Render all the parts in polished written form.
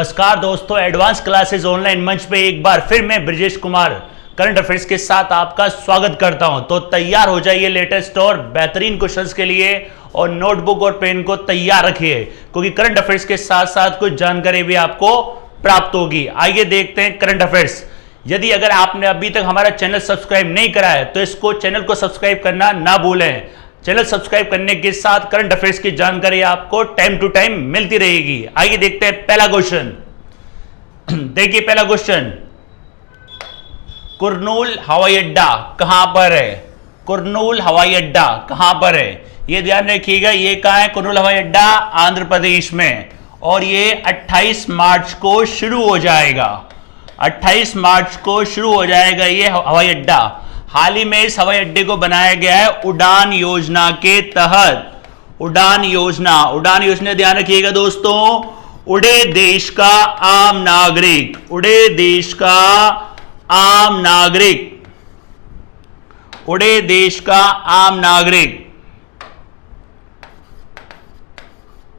नमस्कार दोस्तों, advance classes online मंच पे एक बार फिर मैं ब्रजेश कुमार करंट अफेयर्स के साथ आपका स्वागत करता हूं। तो तैयार हो जाइए लेटेस्ट और बेहतरीन क्वेश्चंस के लिए और नोटबुक और पेन को तैयार रखिए, क्योंकि करंट अफेयर्स के साथ साथ कुछ जानकारी भी आपको प्राप्त होगी। आइए देखते हैं करंट अफेयर्स। यदि अगर आपने अभी तक हमारा चैनल सब्सक्राइब नहीं करा है तो इसको चैनल को सब्सक्राइब करना ना भूलें। चैनल सब्सक्राइब करने के साथ करंट अफेयर्स की जानकारी आपको टाइम टू टाइम मिलती रहेगी। आइए देखते हैं पहला क्वेश्चन। देखिए पहला क्वेश्चन, कुरनूल हवाई अड्डा कहां पर है? कुरनूल हवाई अड्डा कहां पर है? ये ध्यान रखिएगा, ये कहां है? कुरनूल हवाई अड्डा आंध्र प्रदेश में, और ये 28 मार्च को शुरू हो जाएगा। 28 मार्च को शुरू हो जाएगा ये हवाई अड्डा। हाल ही में इस हवाई अड्डे को बनाया गया है उड़ान योजना के तहत। उड़ान योजना ध्यान रखिएगा दोस्तों। उड़े देश का आम नागरिक, उड़े देश का आम नागरिक, उड़े देश का आम नागरिक,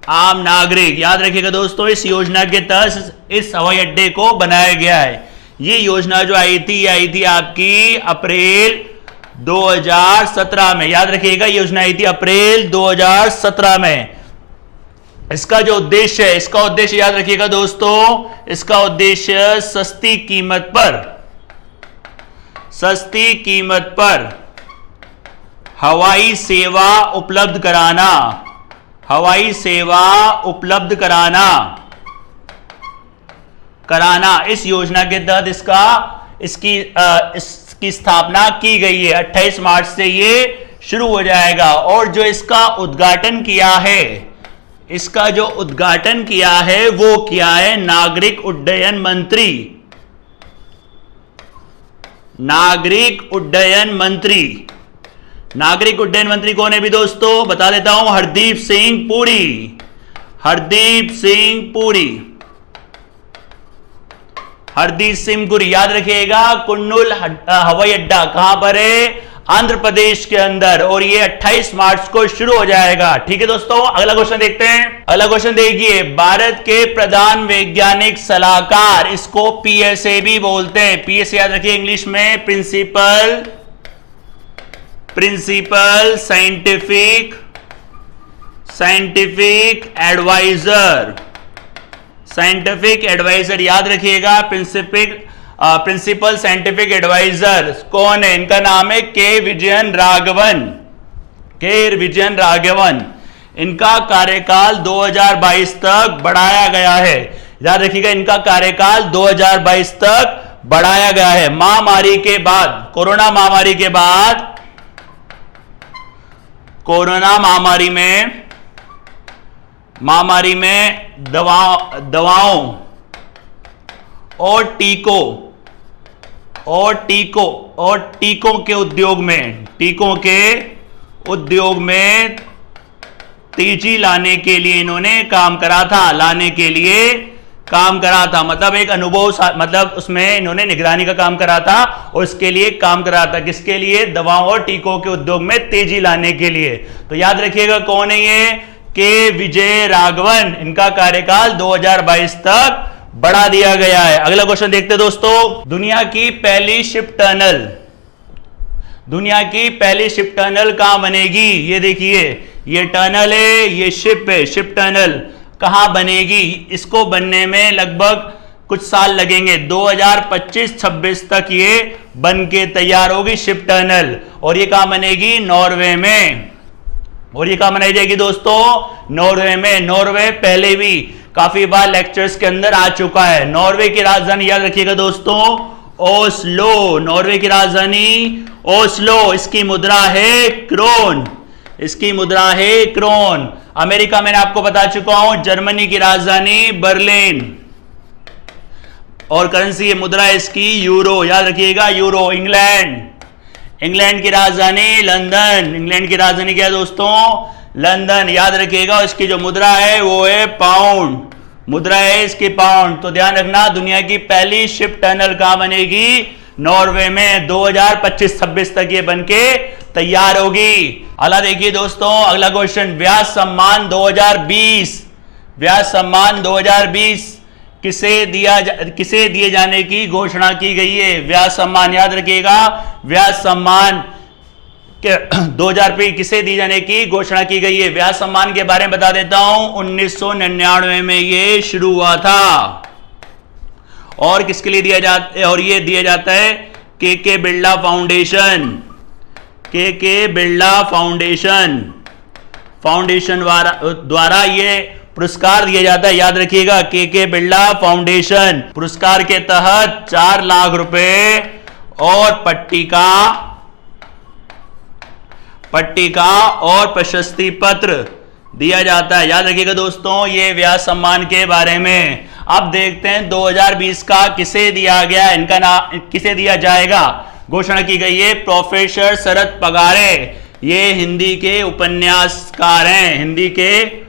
आम नागरिक याद रखिएगा दोस्तों। इस योजना के तहत इस हवाई अड्डे को बनाया गया है। ये योजना जो आई थी आपकी अप्रैल 2017 में। याद रखिएगा, योजना आई थी अप्रैल 2017 में। इसका जो उद्देश्य है, इसका उद्देश्य याद रखिएगा दोस्तों, इसका उद्देश्य सस्ती कीमत पर हवाई सेवा उपलब्ध कराना, हवाई सेवा उपलब्ध कराना। इस योजना के तहत इसकी स्थापना की गई है। 28 मार्च से ये शुरू हो जाएगा। और जो इसका उद्घाटन किया है, इसका जो उद्घाटन किया है वो किया है नागरिक उड्डयन मंत्री। नागरिक उड्डयन मंत्री कौन है भी दोस्तों? बता देता हूं, हरदीप सिंह पुरी। याद रखिएगा, कुरनूल हवाई अड्डा कहां पर है? आंध्र प्रदेश के अंदर, और ये 28 मार्च को शुरू हो जाएगा। ठीक है दोस्तों, अगला क्वेश्चन देखते हैं। अगला क्वेश्चन देखिए, भारत के प्रधान वैज्ञानिक सलाहकार, इसको पीएसए भी बोलते हैं। पीएसए याद रखिए इंग्लिश में प्रिंसिपल साइंटिफिक एडवाइजर याद रखिएगा। प्रिंसिपल साइंटिफिक एडवाइजर कौन है? इनका नाम है के विजयन राघवन। इनका कार्यकाल 2022 तक बढ़ाया गया है। याद रखिएगा, इनका कार्यकाल 2022 तक बढ़ाया गया है। महामारी के बाद, कोरोना महामारी में दवाओं और टीकों के उद्योग में तेजी लाने के लिए इन्होंने काम करा था। मतलब एक अनुभव, मतलब उसमें इन्होंने निगरानी का काम करा था, और उसके लिए काम करा था। किसके लिए? दवाओं और टीकों के उद्योग में तेजी लाने के लिए। तो याद रखिएगा कौन है ये? के विजय राघवन। इनका कार्यकाल 2022 तक बढ़ा दिया गया है। अगला क्वेश्चन देखते हैं दोस्तों। दुनिया की पहली शिप टनल कहां बनेगी? ये देखिए, ये टनल है, ये शिप है। शिप टनल कहां बनेगी? इसको बनने में लगभग कुछ साल लगेंगे। 2025-26 तक ये बन के तैयार होगी शिप टनल। और ये कहां बनेगी? नॉर्वे में। और ये कहां बनाई जाएगी दोस्तों? नॉर्वे में। नॉर्वे पहले भी काफी बार लेक्चर्स के अंदर आ चुका है। नॉर्वे की राजधानी याद रखिएगा दोस्तों, ओस्लो। नॉर्वे की राजधानी ओस्लो। इसकी मुद्रा है क्रोन। अमेरिका में आपको बता चुका हूं, जर्मनी की राजधानी बर्लिन, और करेंसी मुद्रा इसकी यूरो। याद रखिएगा, यूरो। इंग्लैंड की राजधानी लंदन। इंग्लैंड की राजधानी क्या है दोस्तों? लंदन। याद रखिएगा, इसकी जो मुद्रा है वो है पाउंड। मुद्रा है इसकी पाउंड। तो ध्यान रखना, दुनिया की पहली शिप टनल कहां बनेगी? नॉर्वे में। 2025-26 तक ये बनके तैयार होगी। अगला देखिए दोस्तों, अगला क्वेश्चन, व्यास सम्मान 2020 किसे दिए जाने की घोषणा की गई है? व्यास सम्मान, याद रखिएगा, व्यास सम्मान 2000 रुपये किसे दिए जाने की घोषणा की गई है? व्यास सम्मान के बारे में बता देता हूं, 1999 में ये शुरू हुआ था। और किसके लिए दिया जाता है? और ये दिया जाता है के बिरला फाउंडेशन, के बिरला फाउंडेशन द्वारा ये पुरस्कार दिया जाता है। याद रखिएगा, के बिरला फाउंडेशन पुरस्कार के तहत 4 लाख रुपए और पट्टिका और प्रशस्ति पत्र दिया जाता है। याद रखिएगा दोस्तों, ये व्यास सम्मान के बारे में। अब देखते हैं 2020 का किसे दिया गया, इनका नाम किसे दिया जाएगा, घोषणा की गई है प्रोफेसर शरद पगारे। ये हिंदी के उपन्यासकार हैं, हिंदी के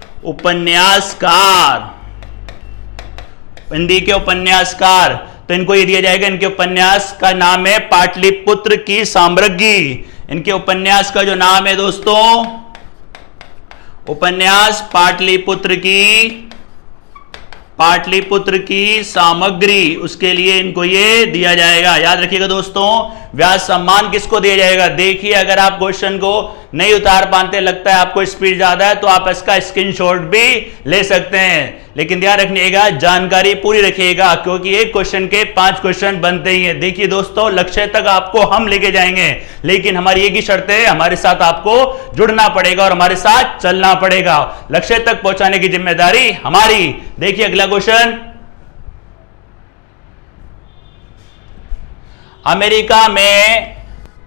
उपन्यासकार। तो इनको ये दिया जाएगा, इनके उपन्यास का नाम है पाटलिपुत्र की साम्राज्ञी। इनके उपन्यास का जो नाम है दोस्तों, उपन्यास पाटलिपुत्र की सामग्री, उसके लिए इनको ये दिया जाएगा। याद रखिएगा दोस्तों, व्यास सम्मान किसको दिया जाएगा? देखिए, अगर आप क्वेश्चन को नहीं उतार पाते, लगता है आपको स्पीड ज्यादा है, तो आप इसका स्क्रीनशॉट भी ले सकते हैं। लेकिन ध्यान रखिएगा, जानकारी पूरी रखिएगा, क्योंकि एक क्वेश्चन के 5 क्वेश्चन बनते ही हैं। देखिए दोस्तों, लक्ष्य तक आपको हम लेके जाएंगे, लेकिन हमारी एक ही शर्त है, हमारे साथ आपको जुड़ना पड़ेगा और हमारे साथ चलना पड़ेगा। लक्ष्य तक पहुंचाने की जिम्मेदारी हमारी। देखिए अगला क्वेश्चन, अमेरिका में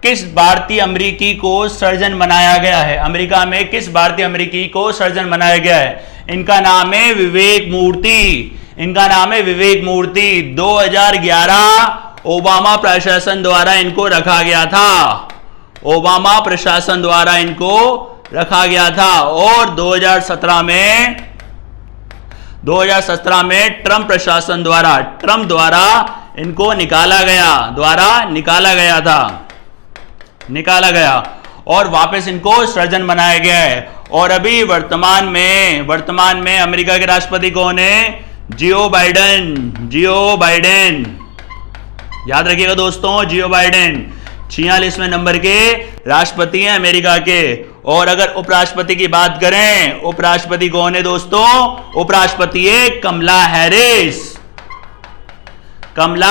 किस भारतीय अमेरिकी को सर्जन बनाया गया है? अमेरिका में किस भारतीय अमेरिकी को सर्जन बनाया गया है? इनका नाम है विवेक मूर्ति। 2011 ओबामा प्रशासन द्वारा इनको रखा गया था। और 2017 में ट्रंप प्रशासन द्वारा इनको निकाला गया और वापस इनको सर्जन बनाया गया है। और अभी वर्तमान में अमेरिका के राष्ट्रपति कौन है? जियो बाइडेन। याद रखिएगा दोस्तों, जियो बाइडेन 46वें नंबर के राष्ट्रपति हैं अमेरिका के। और अगर उपराष्ट्रपति की बात करें, उपराष्ट्रपति कौन है दोस्तों? उपराष्ट्रपति है कमला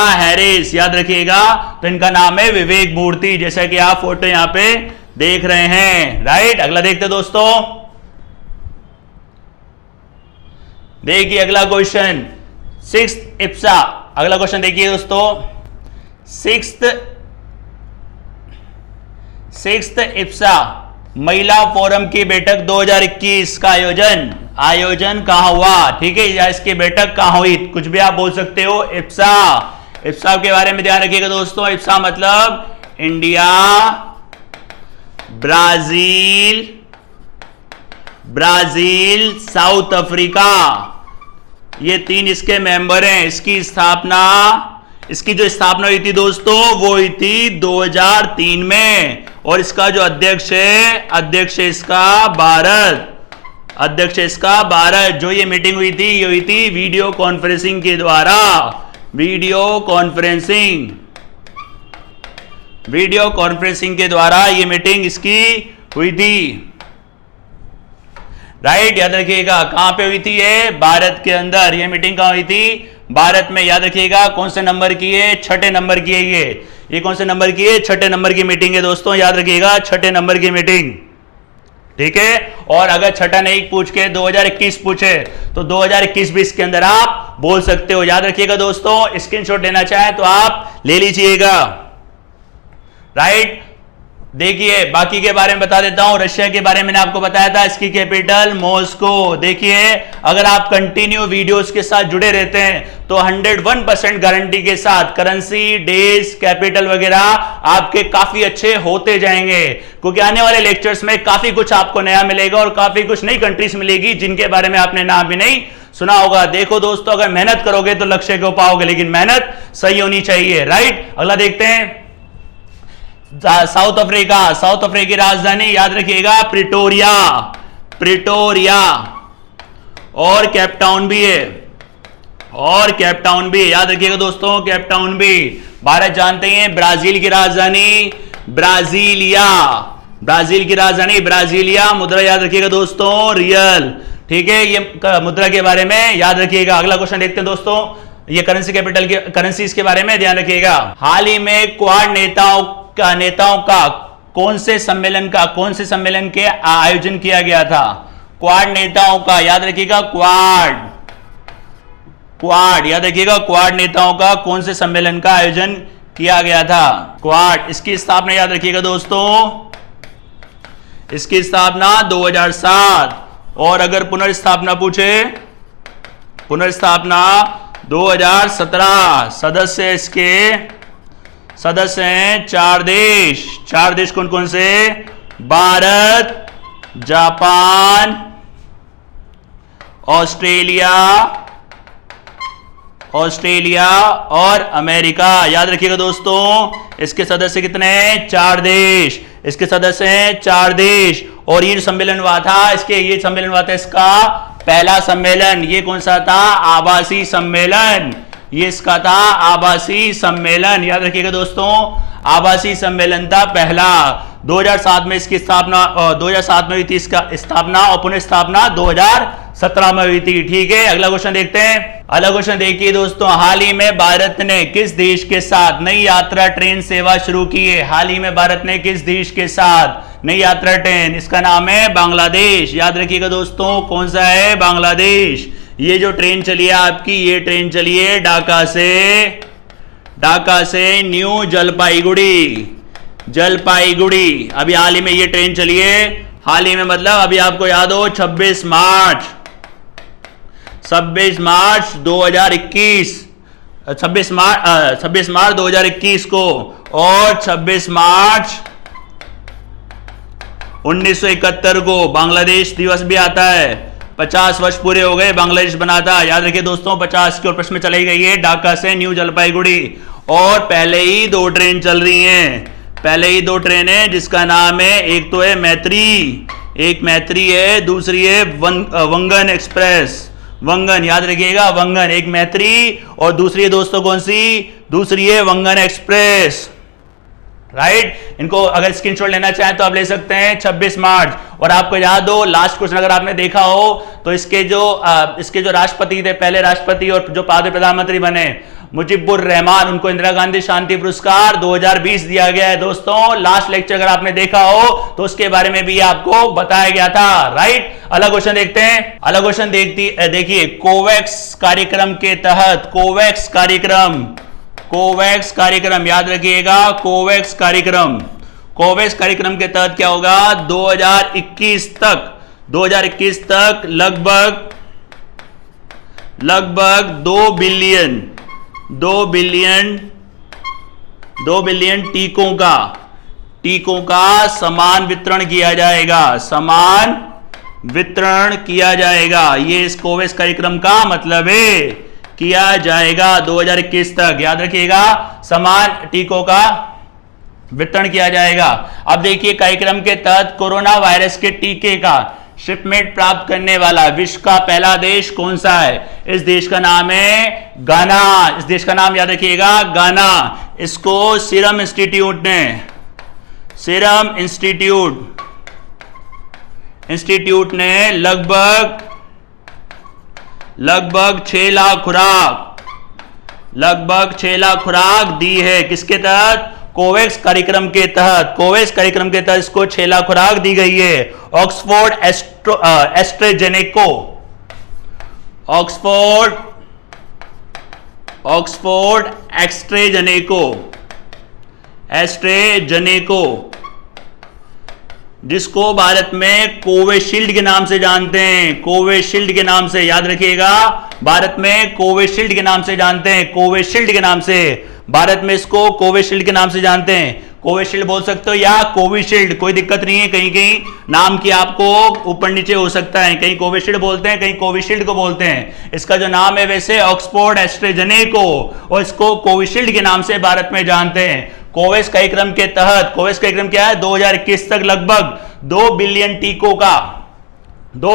हैरिस। याद रखिएगा, तो इनका नाम है विवेक मूर्ति, जैसा कि आप फोटो यहां पे देख रहे हैं, राइट। अगला देखते दोस्तों, देखिए अगला क्वेश्चन, 6th इप्सा। अगला क्वेश्चन देखिए दोस्तों, 6th इप्सा महिला फोरम की बैठक 2021 का आयोजन कहां हुआ? ठीक है, या इसकी बैठक कहां हुई? कुछ भी आप बोल सकते हो। इप्सा के बारे में ध्यान रखिएगा दोस्तों। इप्सा मतलब इंडिया, ब्राजील, साउथ अफ्रीका, ये 3 इसके मेंबर हैं। इसकी जो स्थापना हुई थी दोस्तों, वो हुई थी 2003 में। और इसका जो अध्यक्ष है इसका भारत। जो ये मीटिंग हुई थी, ये हुई थी वीडियो कॉन्फ्रेंसिंग के द्वारा। वीडियो कॉन्फ्रेंसिंग के द्वारा ये मीटिंग इसकी हुई थी, राइट। याद रखिएगा, कहां पे हुई थी? ये भारत के अंदर। ये मीटिंग कहां हुई थी? भारत में। याद रखिएगा, कौन से नंबर की है? 6ठे नंबर की है ये कौन से नंबर की है? 6ठे नंबर की मीटिंग है दोस्तों। याद रखिएगा, 6ठे नंबर की मीटिंग, ठीक है। और अगर 6ठा नहीं पूछ के 2021 पूछे, तो 2021 भी इसके अंदर आप बोल सकते हो। याद रखिएगा दोस्तों, स्क्रीनशॉट लेना चाहे तो आप ले लीजिएगा, राइट। देखिए बाकी के बारे में बता देता हूं। रशिया के बारे में मैंने आपको बताया था, इसकी कैपिटल मॉस्को। देखिए, अगर आप कंटिन्यू वीडियोस के साथ जुड़े रहते हैं तो 101% गारंटी के साथ करेंसी, डेज, कैपिटल वगैरह आपके काफी अच्छे होते जाएंगे, क्योंकि आने वाले लेक्चर्स में काफी कुछ आपको नया मिलेगा और काफी कुछ नई कंट्रीज मिलेगी जिनके बारे में आपने नाम भी नहीं सुना होगा। देखो दोस्तों, अगर मेहनत करोगे तो लक्ष्य को पाओगे, लेकिन मेहनत सही होनी चाहिए, राइट। अगला देखते हैं, साउथ अफ्रीका की राजधानी याद रखिएगा प्रिटोरिया और कैप टाउन भी है। और केप टाउन भी, याद रखिएगा दोस्तों, केप टाउन भी। भारत जानते हैं ब्राजील की राजधानी ब्राजीलिया, ब्राजील की राजधानी ब्राजीलिया। मुद्रा याद रखिएगा दोस्तों, रियल। ठीक है, ये मुद्रा के बारे में याद रखिएगा। अगला क्वेश्चन देखते हैं दोस्तों, ये करेंसी कैपिटल के करेंसीज के बारे में ध्यान रखिएगा। हाल ही में क्वाड नेताओं का कौन से सम्मेलन के आयोजन किया गया था? क्वाड नेताओं का, याद रखिएगा, क्वाड याद रखिएगा, क्वाड नेताओं का कौन से सम्मेलन का आयोजन किया गया था? क्वाड, इसकी स्थापना याद रखिएगा दोस्तों, इसकी स्थापना 2007। और अगर पुनर्स्थापना पूछे, पुनर्स्थापना 2017। सदस्य इसके सदस्य हैं 4 देश। 4 देश कौन कौन से? भारत, जापान, ऑस्ट्रेलिया और अमेरिका। याद रखिएगा दोस्तों, इसके सदस्य कितने हैं? 4 देश। इसके सदस्य हैं 4 देश। और ये सम्मेलन हुआ था, ये सम्मेलन हुआ था, इसका पहला सम्मेलन। ये कौन सा था? आभासी सम्मेलन। ये इसका था आभासी सम्मेलन। याद रखिएगा दोस्तों, आभासी सम्मेलन था पहला। 2007 में इसकी स्थापना, 2007 में हुई थी इसका स्थापना, और पुनः स्थापना 2017 में हुई थी। ठीक है, अगला क्वेश्चन देखते हैं। अगला क्वेश्चन देखिए दोस्तों, हाल ही में भारत ने किस देश के साथ नई यात्रा ट्रेन सेवा शुरू की है? हाल ही में भारत ने किस देश के साथ नई यात्रा ट्रेन? इसका नाम है बांग्लादेश। याद रखिएगा दोस्तों, कौन सा है? बांग्लादेश। ये जो ट्रेन चली है आपकी, ये ट्रेन चली है ढाका से न्यू जलपाईगुड़ी। अभी हाल ही में ये ट्रेन चली है, हाल ही में मतलब अभी आपको याद हो 26 मार्च 2021, 26 मार्च 2021 को, और 26 मार्च 1971 को बांग्लादेश दिवस भी आता है। 50 वर्ष पूरे हो गए बांग्लादेश बना था। याद रखिए दोस्तों, 50 की ओर प्रश्न में चलाई गई है ढाका से न्यू जलपाईगुड़ी। और पहले ही 2 ट्रेन चल रही हैं, पहले ही 2 ट्रेन है, जिसका नाम है, एक तो है मैत्री, एक मैत्री है, दूसरी है वंगन एक्सप्रेस। वंगन, याद रखिएगा, वंगन, एक मैत्री और दूसरी है दोस्तों कौन सी? दूसरी है वंगन एक्सप्रेस। राइट, इनको अगर स्क्रीनशॉट लेना चाहें तो आप ले सकते हैं 26 मार्च। और आपको याद हो, लास्ट क्वेश्चन अगर आपने देखा हो तो इसके जो राष्ट्रपति थे, पहले राष्ट्रपति और जो बाद में प्रधानमंत्री बने, मुजीबुर रहमान, उनको इंदिरा गांधी शांति पुरस्कार 2020 दिया गया है दोस्तों। लास्ट लेक्चर अगर आपने देखा हो तो उसके बारे में भी आपको बताया गया था। राइट, अलग क्वेश्चन देखते हैं। अलग क्वेश्चन देखिए, कोवैक्स कार्यक्रम के तहत, कोवैक्स कार्यक्रम याद रखिएगा, कोवैक्स कार्यक्रम के तहत क्या होगा? 2021 तक लगभग 2 बिलियन टीकों का समान वितरण किया जाएगा। ये इस कोवैक्स कार्यक्रम का मतलब है, किया जाएगा 2021 तक। याद रखिएगा, समान टीकों का वितरण किया जाएगा। अब देखिए, कार्यक्रम के तहत कोरोना वायरस के टीके का शिपमेंट प्राप्त करने वाला विश्व का पहला देश कौन सा है? इस देश का नाम है गाना। इस देश का नाम याद रखिएगा, गाना। इसको सीरम इंस्टीट्यूट ने लगभग 6 लाख खुराक दी है। किसके तहत? कोवैक्स कार्यक्रम के तहत इसको 6 लाख खुराक दी गई है। ऑक्सफोर्ड एस्ट्रेजेनेको, जिसको भारत में कोविशील्ड के नाम से जानते हैं, कोविशील्ड के नाम से, याद रखिएगा, भारत में कोविशील्ड के नाम से जानते हैं, कोविशील्ड के नाम से, भारत में इसको कोविशील्ड के नाम से जानते हैं। कोविशील्ड बोल सकते हो या कोविशील्ड, कोई दिक्कत नहीं है। कहीं कहीं नाम की आपको ऊपर नीचे हो सकता है, कहीं कोविशील्ड बोलते हैं, कहीं कोविशील्ड को बोलते हैं। इसका जो नाम है वैसे ऑक्सफोर्ड एस्ट्रेजेनेको, और इसको कोविशील्ड के नाम से भारत में जानते हैं। कोवैक्स कार्यक्रम के तहत, कोवैक्स कार्यक्रम क्या है? 2021 तक लगभग 2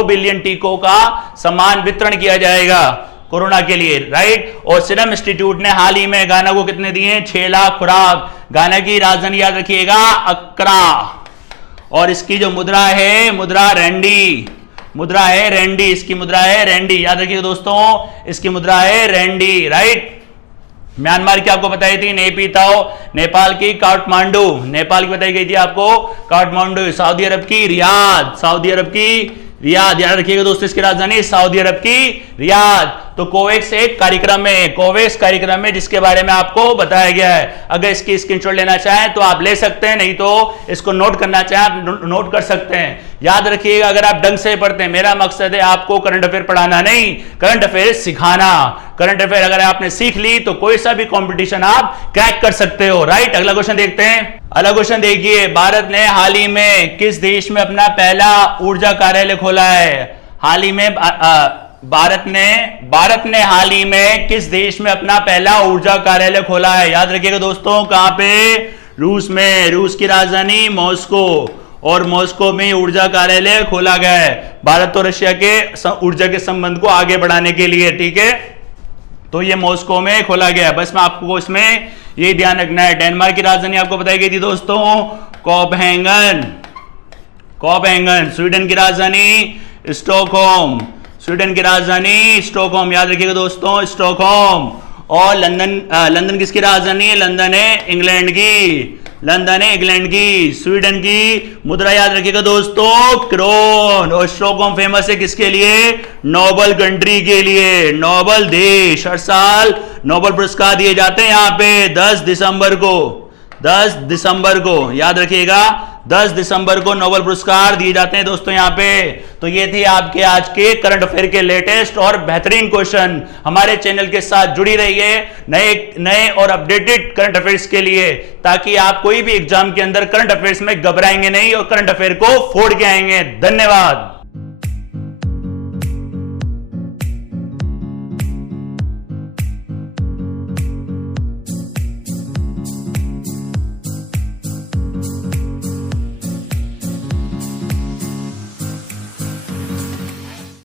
बिलियन टीकों का समान वितरण किया जाएगा। कोरोना के लिए, राइट। और सीरम इंस्टीट्यूट ने हाल ही में गाना को कितने दिए? 6 लाख खुराक। गाना की राजधानी याद रखिएगा अक्रा। और इसकी जो मुद्रा है, मुद्रा रैंडी, मुद्रा है रैंडी, इसकी मुद्रा है रैंडी, याद रखिएगा दोस्तों, इसकी मुद्रा है रैंडी, राइट। म्यांमार की आपको बताई थी नेपीताओ, नेपाल की काठमांडू, नेपाल की बताई गई थी आपको काठमांडू, सऊदी अरब की रियाद, सऊदी अरब की रियाद, याद रखिएगा दोस्तों इसकी राजधानी सऊदी अरब की रियाद। तो कोवैक्स एक कार्यक्रम में, कोवैक्स कार्यक्रम में जिसके बारे में आपको बताया गया है। अगर इसकी स्क्रीनशॉट लेना चाहें तो आप ले सकते हैं, नहीं तो इसको नोट करना चाहें आप नोट कर सकते हैं। याद रखिएगा अगर आप ढंग से पढ़ते हैं, मेरा मकसद है आपको करंट अफेयर पढ़ाना नहीं, करंट अफेयर सिखाना। करंट अफेयर अगर आपने सीख ली तो कोई सा भी कंपटीशन आप क्रैक कर सकते हो, राइट। अगला क्वेश्चन देखते हैं। अगला क्वेश्चन देखिए, भारत ने हाल ही में किस देश में अपना पहला ऊर्जा कार्यालय खोला है? हाल ही में भारत ने हाल ही में किस देश में अपना पहला ऊर्जा कार्यालय खोला है? याद रखिएगा दोस्तों, कहां पे? रूस में, रूस की राजधानी मॉस्को, और मॉस्को में ऊर्जा कार्यालय खोला गया है भारत और रशिया के ऊर्जा के संबंध को आगे बढ़ाने के लिए, ठीक है। तो ये मॉस्को में खोला गया। बस मैं आपको इसमें ये ध्यान रखना है। डेनमार्क की राजधानी आपको बताई गई थी दोस्तों कोपेनहेगन, कोपेनहेगन। स्वीडन की राजधानी स्टॉकहोम, स्वीडन की राजधानी स्टॉकहोम, याद रखिएगा दोस्तों स्टॉकहोम। और लंदन किसकी राजधानी है? लंदन है इंग्लैंड की, लंदन है इंग्लैंड की। स्वीडन की मुद्रा याद रखिएगा दोस्तों क्रोन। और स्टॉकहोम फेमस है किसके लिए? नोबल कंट्री के लिए, नोबल देश। हर साल नोबल पुरस्कार दिए जाते हैं यहाँ पे 10 दिसंबर को, 10 दिसंबर को, याद रखिएगा 10 दिसंबर को नोबेल पुरस्कार दिए जाते हैं दोस्तों यहाँ पे। तो ये थे आपके आज के करंट अफेयर के लेटेस्ट और बेहतरीन क्वेश्चन। हमारे चैनल के साथ जुड़ी रहिए नए और अपडेटेड करंट अफेयर्स के लिए, ताकि आप कोई भी एग्जाम के अंदर करंट अफेयर्स में घबराएंगे नहीं और करंट अफेयर को फोड़ के आएंगे। धन्यवाद।